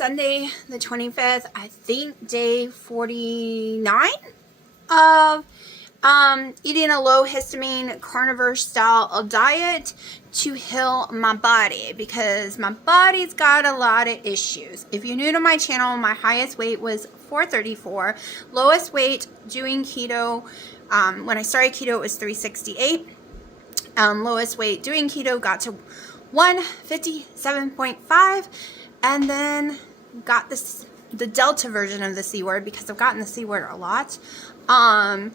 Sunday the 25th, I think day 49 of eating a low histamine carnivore style of diet to heal my body, because my body's got a lot of issues. If you're new to my channel, my highest weight was 434. Lowest weight doing keto, when I started keto, it was 368. Lowest weight doing keto got to 157.5, and then got the Delta version of the C word, because I've gotten the C word a lot, and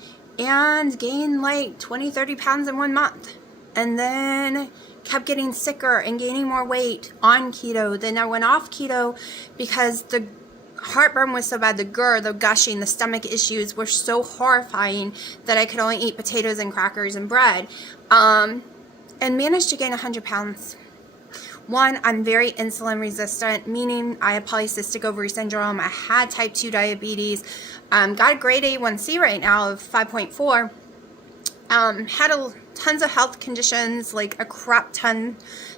gained like 20-30 pounds in 1 month, and then kept getting sicker and gaining more weight on keto. Then I went off keto because the heartburn was so bad, the GER, the gushing, the stomach issues were so horrifying that I could only eat potatoes and crackers and bread, and managed to gain 100 pounds. One, I'm very insulin resistant, meaning I have polycystic ovary syndrome. I had type 2 diabetes. Got a grade A1C right now of 5.4. Had tons of health conditions, like a crap ton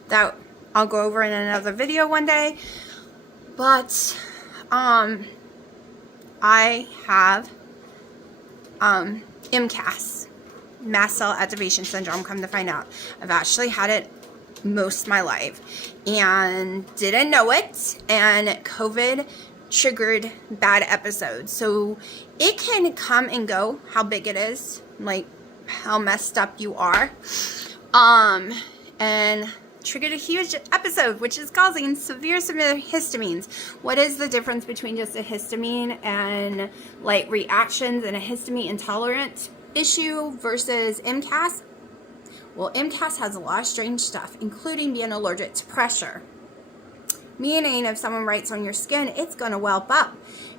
that I'll go over in another video one day. But I have MCAS, mast cell activation syndrome, come to find out. I've actually had it most of my life and didn't know it, and COVID triggered bad episodes. So it can come and go, how big it is, like how messed up you are, and triggered a huge episode, which is causing severe histamines. What is the difference between just a histamine and like reactions and a histamine intolerant issue versus MCAS? Well, MCAS has a lot of strange stuff, including being allergic to pressure. Meaning if someone writes on your skin, it's going to whelp up.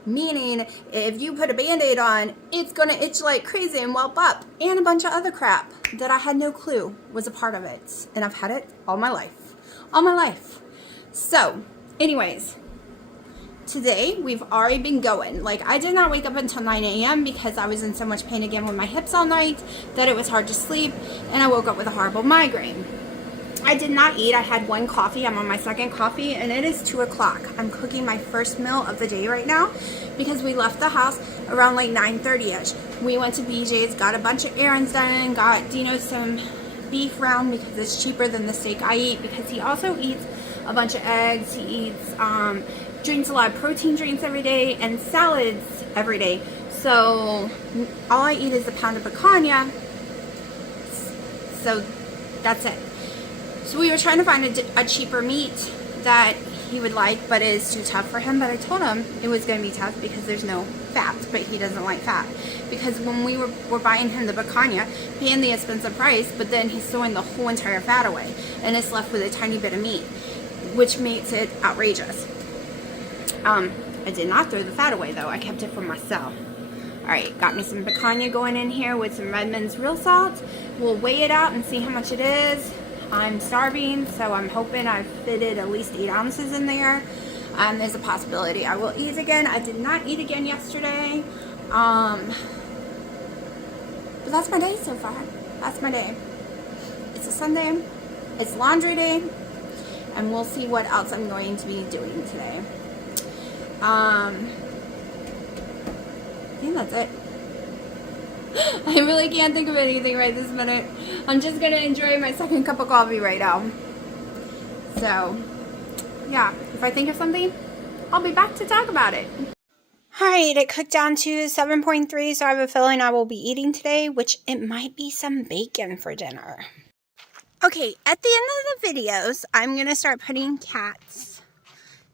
Meaning if you put a Band-Aid on, it's going to itch like crazy and whelp up. And a bunch of other crap that I had no clue was a part of it. And I've had it all my life. All my life. So, anyways, today we've already been going. Like, I did not wake up until 9 a.m. because I was in so much pain again with my hips all night that it was hard to sleep, and I woke up with a horrible migraine. I did not eat. I had one coffee. I'm on my second coffee, and it is 2 o'clock. I'm cooking my first meal of the day right now because we left the house around like 9:30ish. We went to BJ's, got a bunch of errands done, got Dino some beef round because it's cheaper than the steak I eat, because he also eats a bunch of eggs. He eats drinks a lot of protein drinks every day and salads every day. So all I eat is a pound of picanha. So that's it. So we were trying to find a cheaper meat that he would like, but it is too tough for him. But I told him it was going to be tough because there's no fat, but he doesn't like fat. Because when we were buying him the picanha, paying the expensive price, but then he's throwing the whole entire fat away, and it's left with a tiny bit of meat, which makes it outrageous. I did not throw the fat away though. I kept it for myself. Alright, got me some picanha going in here with some Redmond's real salt. We'll weigh it out and see how much it is. I'm starving, so I'm hoping I've fitted at least 8 ounces in there. There's a possibility I will eat again. I did not eat again yesterday. But that's my day so far. That's my day. It's a Sunday. It's laundry day. And we'll see what else I'm going to be doing today. I think that's it. I really can't think of anything right this minute. I'm just going to enjoy my second cup of coffee right now. So, yeah. If I think of something, I'll be back to talk about it. Alright, it cooked down to 7.3, so I have a feeling I will be eating today, which it might be some bacon for dinner. Okay, at the end of the videos, I'm going to start putting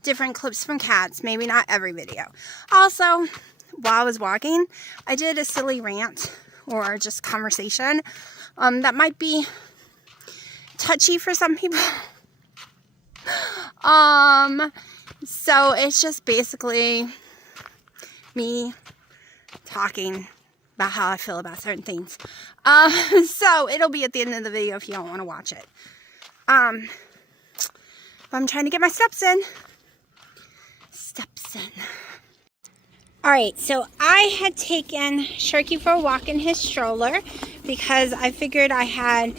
different clips from cats, maybe not every video. Also, while I was walking, I did a silly rant or just conversation that might be touchy for some people. So it's just basically me talking about how I feel about certain things. So it'll be at the end of the video if you don't want to watch it. But I'm trying to get my steps in. Alright, so I had taken Sharky for a walk in his stroller because I figured I had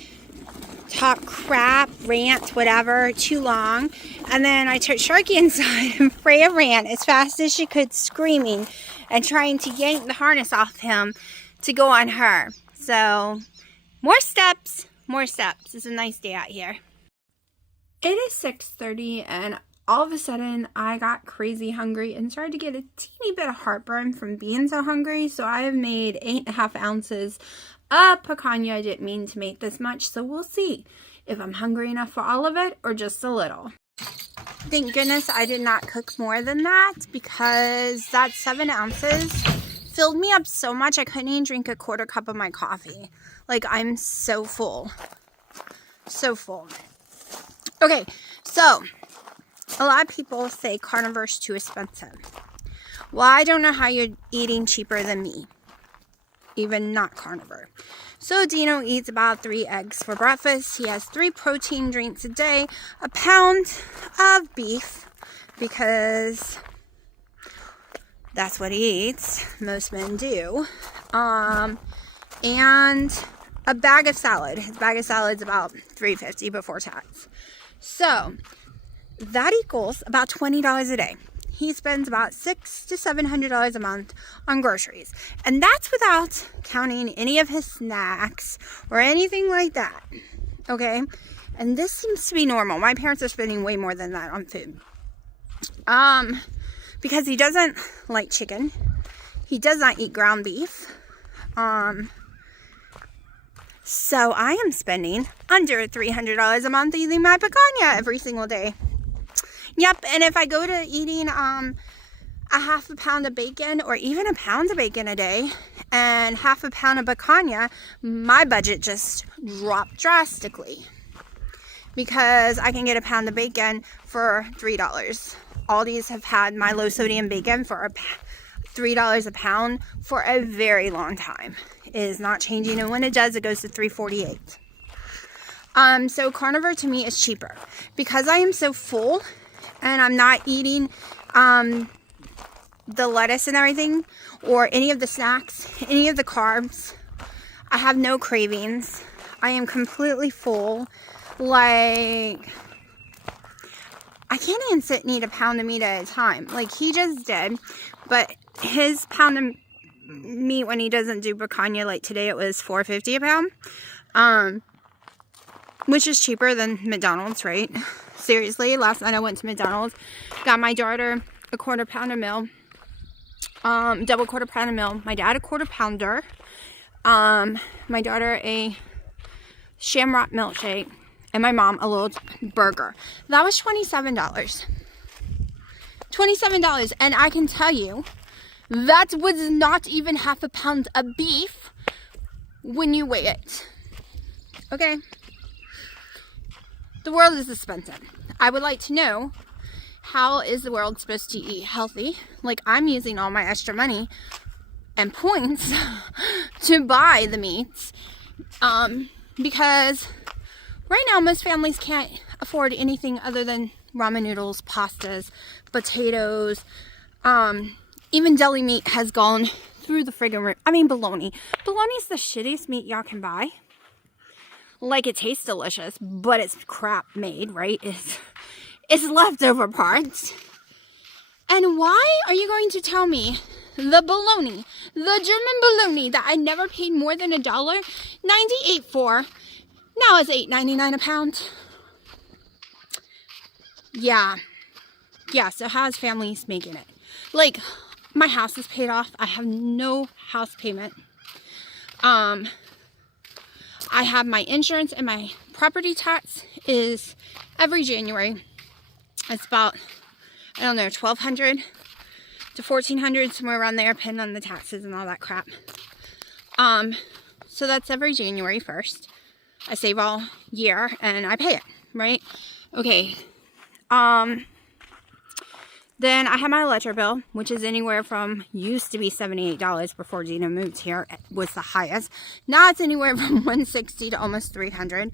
talk crap, rant, whatever, too long. And then I took Sharky inside and Freya ran as fast as she could, screaming and trying to yank the harness off him to go on her. So, more steps, more steps. It's a nice day out here. It is 6:30 and all of a sudden I got crazy hungry and started to get a teeny bit of heartburn from being so hungry. So I have made 8.5 ounces of picanha. I didn't mean to make this much, so we'll see if I'm hungry enough for all of it or just a little. Thank goodness I did not cook more than that, because that 7 ounces filled me up so much I couldn't even drink a quarter cup of my coffee. Like, I'm so full. So full. Okay, so a lot of people say carnivore's too expensive. Well, I don't know how you're eating cheaper than me, even not carnivore. So Dino eats about 3 eggs for breakfast. He has 3 protein drinks a day, a pound of beef, because that's what he eats. Most men do. And a bag of salad. His bag of salad's about $3.50 before tax. So that equals about $20 a day. He spends about $600 to $700 a month on groceries. And that's without counting any of his snacks or anything like that. Okay? And this seems to be normal. My parents are spending way more than that on food. Because he doesn't like chicken. He does not eat ground beef. So I am spending under $300 a month eating my picanha every single day. Yep, and if I go to eating a half a pound of bacon or even a pound of bacon a day and half a pound of picanha, my budget just dropped drastically, because I can get a pound of bacon for $3. Aldi's have had my low sodium bacon for $3 a pound for a very long time. It is not changing, and when it does, it goes to $3.48. So carnivore to me is cheaper because I am so full and I'm not eating the lettuce and everything, or any of the snacks, any of the carbs. I have no cravings. I am completely full. Like, I can't even sit and eat a pound of meat at a time. Like he just did, but his pound of meat, when he doesn't do picanha, like today it was $4.50 a pound, which is cheaper than McDonald's, right? Seriously, last night I went to McDonald's, got my daughter a quarter pounder meal, double quarter pounder meal, my dad a quarter pounder, my daughter a shamrock milkshake, and my mom a little burger. That was $27. $27, and I can tell you that was not even half a pound of beef when you weigh it. Okay? The world is expensive. I would like to know, how is the world supposed to eat healthy? Like, I'm using all my extra money and points to buy the meats, because right now most families can't afford anything other than ramen noodles, pastas, potatoes. Even deli meat has gone through the friggin' roof. I mean, bologna. Bologna's the shittiest meat y'all can buy. Like, it tastes delicious, but it's crap made, right? It's leftover parts. And why are you going to tell me the bologna, the German bologna that I never paid more than $1.98 for, now is $8.99 a pound? Yeah, so how's families making it? Like, my house is paid off. I have no house payment. I have my insurance, and my property tax is every January. It's about, I don't know, $1,200 to $1,400, somewhere around there, depending on the taxes and all that crap. So that's every January 1st. I save all year and I pay it, right? Okay. Then I have my electric bill, which is anywhere from, used to be $78 before Gina moved here. It was the highest. Now it's anywhere from $160 to almost $300.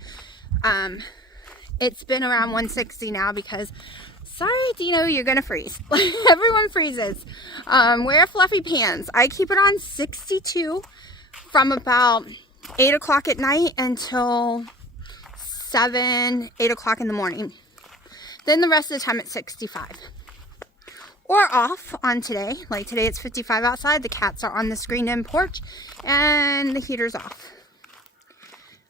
It's been around $160 now because, sorry, Dino, you're gonna freeze. Everyone freezes. Wear fluffy pants. I keep it on 62 from about 8 o'clock at night until 7, 8 o'clock in the morning. Then the rest of the time it's 65. Or off on today. Like today it's 55 outside. The cats are on the screened-in porch and the heater's off.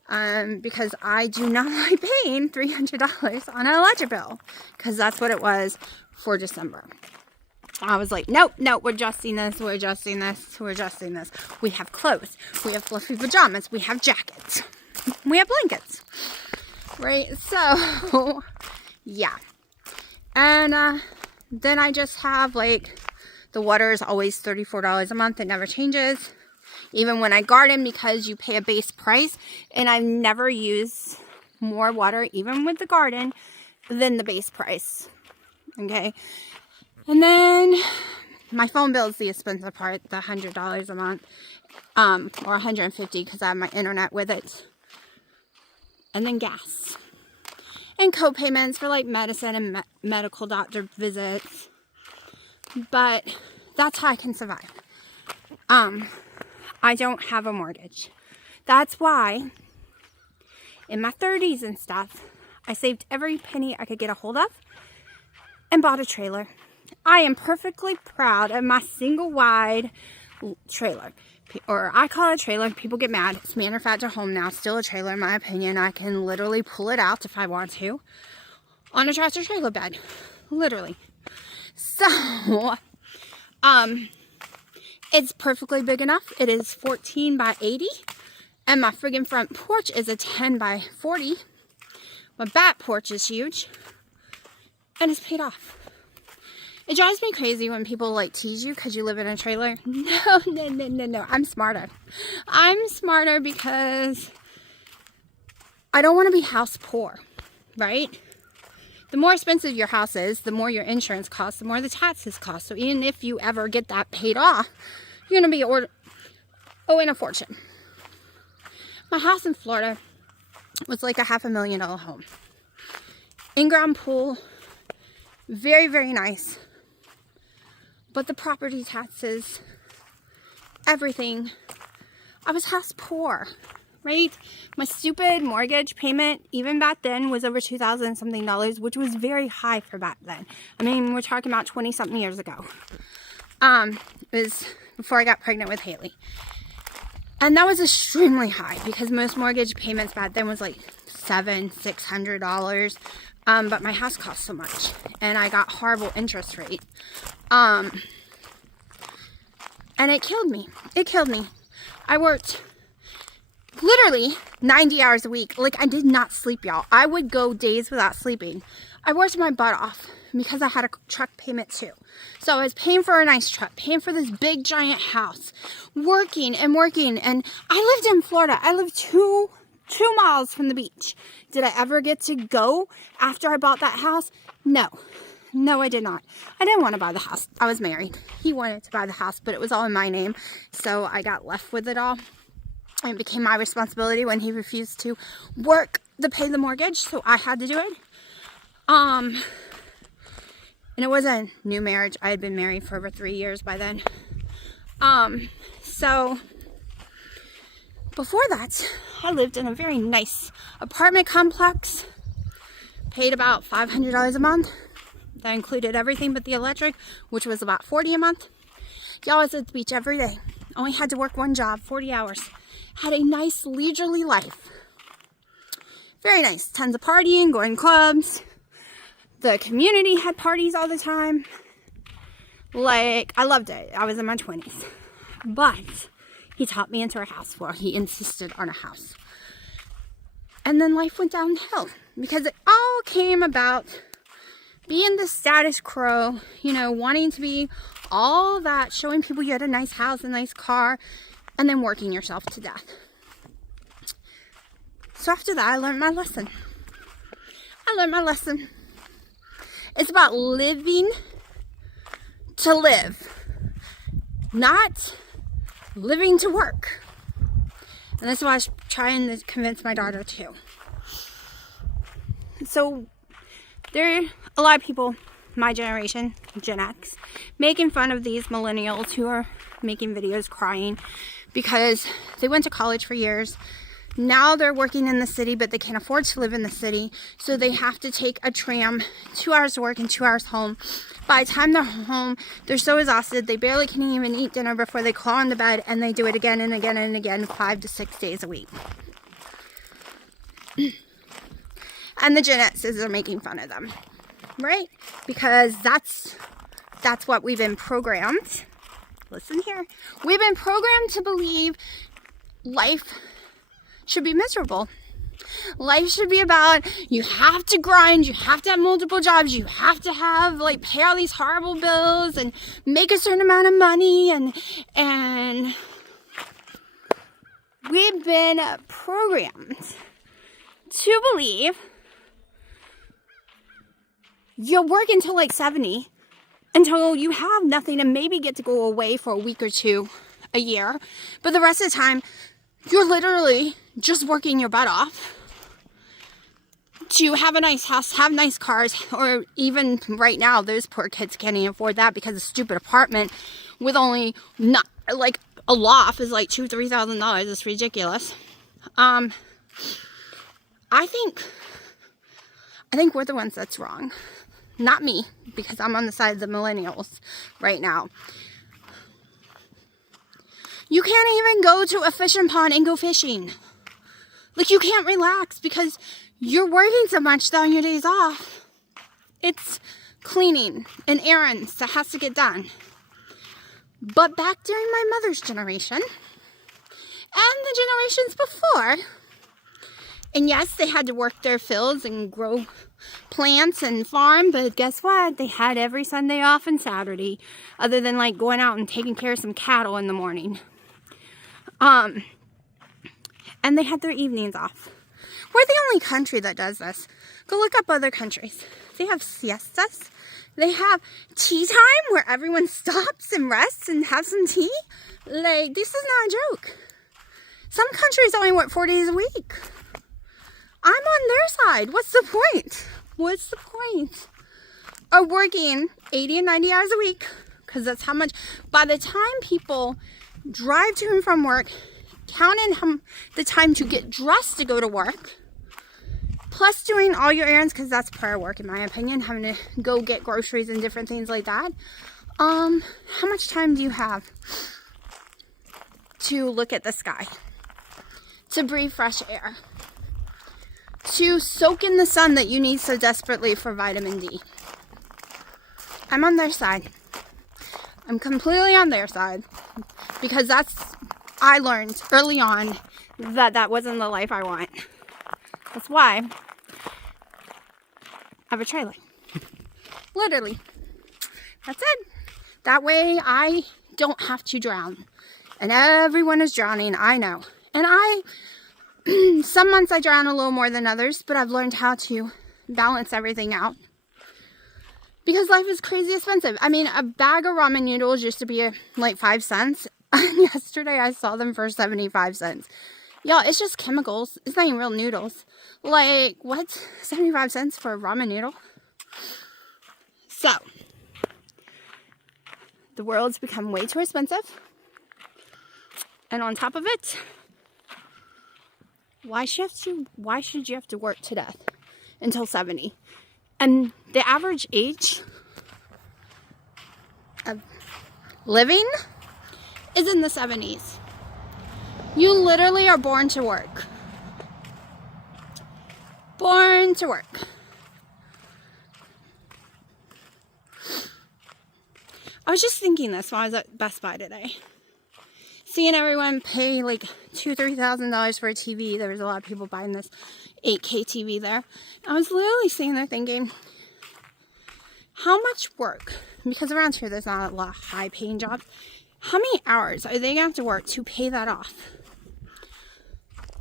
Because I do not like paying $300 on an electric bill. Because that's what it was for December. I was like, nope, we're adjusting this, we're adjusting this, we're adjusting this. We have clothes. We have fluffy pajamas. We have jackets. We have blankets. Right? So, yeah. And then I just have, like, the water is always $34 a month. It never changes. Even when I garden, because you pay a base price. And I've never used more water, even with the garden, than the base price. Okay? And then my phone bill is the expensive part, the $100 a month, or $150 because I have my internet with it. And then gas. And co-payments for like medicine and medical doctor visits. But that's how I can survive. I don't have a mortgage. That's why in my 30s and stuff, I saved every penny I could get a hold of and bought a trailer. I am perfectly proud of my single wide trailer. Or I call it a trailer. People get mad. It's manufactured home now. Still a trailer in my opinion. I can literally pull it out if I want to. On a tractor trailer bed. Literally. So, it's perfectly big enough. It is 14 by 80. And my friggin' front porch is a 10 by 40. My back porch is huge. And it's paid off. It drives me crazy when people like tease you because you live in a trailer. No. I'm smarter. I'm smarter because I don't want to be house poor, right? The more expensive your house is, the more your insurance costs, the more the taxes cost. So even if you ever get that paid off, you're going to be owing a fortune. My house in Florida was like a $500,000 home. In-ground pool. Very, very nice. But the property taxes, everything, I was house poor, right? My stupid mortgage payment, even back then, was over $2,000 something, which was very high for back then. I mean, we're talking about 20 something years ago. It was before I got pregnant with Haley. And that was extremely high because most mortgage payments back then was like $600. But my house cost so much. And I got horrible interest rate. And it killed me. It killed me. I worked literally 90 hours a week. Like, I did not sleep, y'all. I would go days without sleeping. I worked my butt off because I had a truck payment too. So I was paying for a nice truck, paying for this big giant house, working. And I lived in Florida. I lived 2 miles from the beach. Did I ever get to go after I bought that house? No, I did not. I didn't want to buy the house. I was married. He wanted to buy the house, but it was all in my name. So I got left with it all. And it became my responsibility when he refused to work to pay the mortgage. So I had to do it. And it was a new marriage. I had been married for over 3 years by then. So before that, I lived in a very nice apartment complex. Paid about $500 a month. That included everything but the electric, which was about $40 a month. Y'all was at the beach every day. Only had to work one job, 40 hours. Had a nice leisurely life. Very nice. Tons of partying, going to clubs. The community had parties all the time. Like, I loved it. I was in my 20s. But he taught me into a house. Well, he insisted on a house. And then life went downhill. Because it all came about being the status quo, you know, wanting to be all that, showing people you had a nice house, a nice car, and then working yourself to death. So after that, I learned my lesson. It's about living to live, not living to work. And that's what I was trying to convince my daughter too. So there are a lot of people, my generation, Gen X, making fun of these millennials who are making videos crying because they went to college for years, Now they're working in the city, but they can't afford to live in the city. So they have to take a tram, 2 hours to work and 2 hours home. By the time they're home, they're so exhausted, they barely can even eat dinner before they crawl into bed, and they do it again and again and again, 5 to 6 days a week. And the Gen Xers are making fun of them, right? Because that's what we've been programmed. Listen here. We've been programmed to believe life should be miserable. Life should be about, you have to grind, you have to have multiple jobs, you have to have, like, pay all these horrible bills and make a certain amount of money, and we've been programmed to believe you'll work until like 70, until you have nothing and maybe get to go away for a week or two a year, but the rest of the time you're literally just working your butt off to have a nice house, have nice cars, or even right now, those poor kids can't even afford that because a stupid apartment with only not like a loft is like $2,000-$3,000. It's ridiculous. I think we're the ones that's wrong, not me, because I'm on the side of the millennials right now. You can't even go to a fishing pond and go fishing. Like, you can't relax because you're working so much that on your days off, it's cleaning and errands that has to get done. But back during my mother's generation and the generations before, and yes, they had to work their fields and grow plants and farm, but guess what? They had every Sunday off and Saturday, other than like going out and taking care of some cattle in the morning. And they had their evenings off. We're the only country that does this. Go look up other countries. They have siestas. They have tea time where everyone stops and rests and have some tea. Like, this is not a joke. Some countries only work 4 days a week. I'm on their side. What's the point? What's the point of working 80 and 90 hours a week? Because that's how much, by the time people drive to and from work, count in the time to get dressed to go to work, plus doing all your errands, because that's part of work in my opinion, having to go get groceries and different things like that. How much time do you have to look at the sky, to breathe fresh air, to soak in the sun that you need so desperately for vitamin D? I'm on their side. I'm completely on their side, because I learned early on that wasn't the life I want. That's why I have a trailer. Literally. That's it. That way I don't have to drown. And everyone is drowning, I know. And some months I drown a little more than others, but I've learned how to balance everything out. Because life is crazy expensive. I mean, a bag of ramen noodles used to be like 5 cents. Yesterday I saw them for 75 cents. Y'all, it's just chemicals. It's not even real noodles. Like, what? 75 cents for a ramen noodle? So, the world's become way too expensive. And on top of it, why should you have to work to death until 70? And the average age of living is in the 70s. You literally are born to work. Born to work. I was just thinking this while I was at Best Buy today. Seeing everyone pay like $2,000-$3,000 for a TV. There was a lot of people buying this 8K TV there. I was literally sitting there thinking, how much work? Because around here there's not a lot of high-paying jobs. How many hours are they going to have to work to pay that off?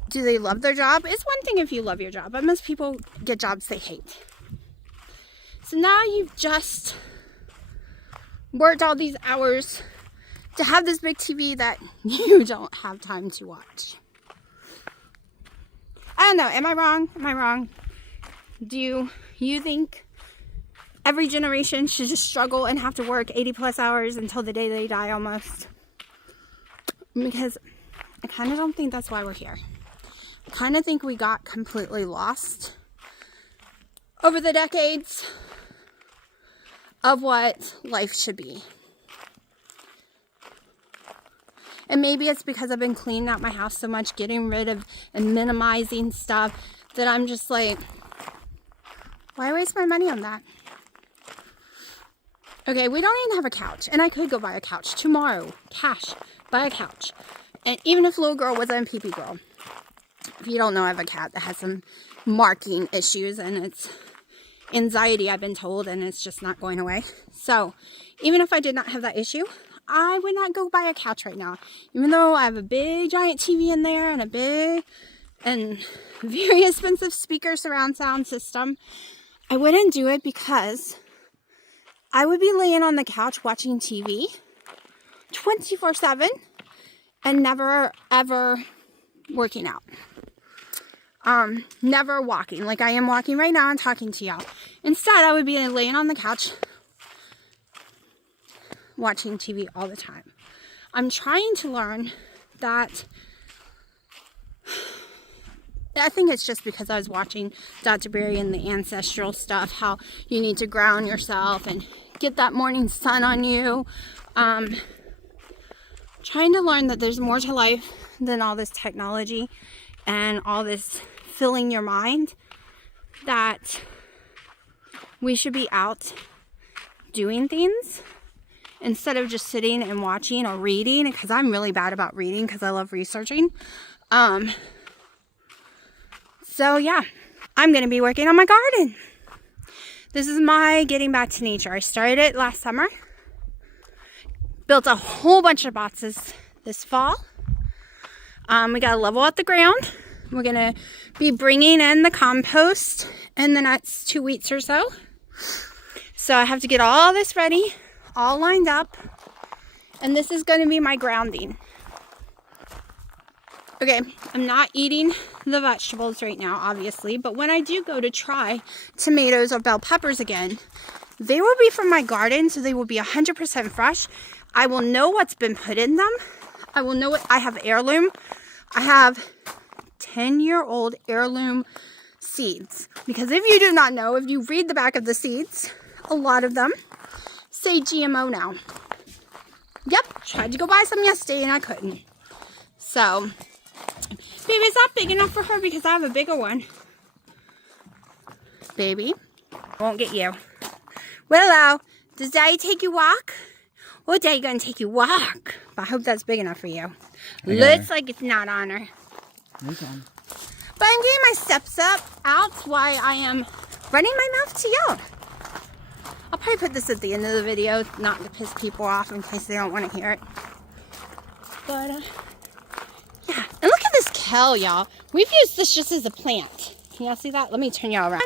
Do they love their job? It's one thing if you love your job, but most people get jobs they hate. So now you've just worked all these hours to have this big TV that you don't have time to watch. I don't know. Am I wrong? Am I wrong? Do you think every generation should just struggle and have to work 80 plus hours until the day they die almost? Because I kind of don't think that's why we're here. I kind of think we got completely lost over the decades of what life should be. And maybe it's because I've been cleaning out my house so much, getting rid of and minimizing stuff, that I'm just like, why waste my money on that? Okay, we don't even have a couch. And I could go buy a couch tomorrow. Cash. Buy a couch. And even if little girl wasn't a pee-pee girl. If you don't know, I have a cat that has some marking issues. And it's anxiety, I've been told. And it's just not going away. So, even if I did not have that issue, I would not go buy a couch right now. Even though I have a big giant TV in there and a big and very expensive speaker surround sound system, I wouldn't do it because I would be laying on the couch watching TV 24/7 and never ever working out. Never walking like I am walking right now and talking to y'all. Instead, I would be laying on the couch watching TV all the time. I'm trying to learn that. I think it's just because I was watching Dr. Berry and the ancestral stuff, how you need to ground yourself and get that morning sun on you. Trying to learn that there's more to life than all this technology and all this filling your mind, that we should be out doing things instead of just sitting and watching or reading, because I'm really bad about reading because I love researching. So yeah, I'm going to be working on my garden. This is my getting back to nature. I started it last summer. Built a whole bunch of boxes this fall. We got to level out the ground. We're going to be bringing in the compost in the next 2 weeks or so. So I have to get all this ready, all lined up. And this is going to be my grounding. Okay, I'm not eating the vegetables right now, obviously, but when I do go to try tomatoes or bell peppers again, they will be from my garden, so they will be 100% fresh. I will know what's been put in them. I will know what I have heirloom. I have 10-year-old heirloom seeds, because if you do not know, if you read the back of the seeds, a lot of them say GMO now. Yep, tried to go buy some yesterday and I couldn't. So, baby, it's not big enough for her because I have a bigger one. Baby, won't get you. Willow, does Daddy take you walk? Well, Daddy gonna take you walk. But I hope that's big enough for you. Looks like it's not on her. Okay. But I'm getting my steps up out while I am running my mouth to y'all. I'll probably put this at the end of the video, not to piss people off in case they don't want to hear it. But, yeah. And look at this kale, y'all. We've used this just as a plant. Can y'all see that? Let me turn y'all around.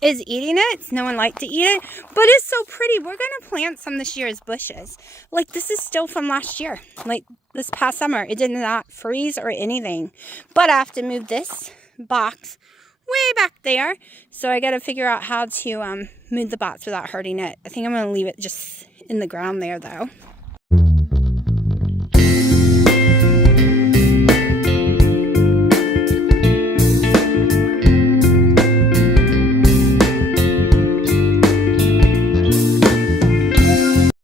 Is eating it. No one liked to eat it. But it's so pretty. We're going to plant some this year as bushes. Like, this is still from last year. Like, this past summer. It did not freeze or anything. But I have to move this box way back there. So I got to figure out how to move the box without hurting it. I think I'm going to leave it just in the ground there, though.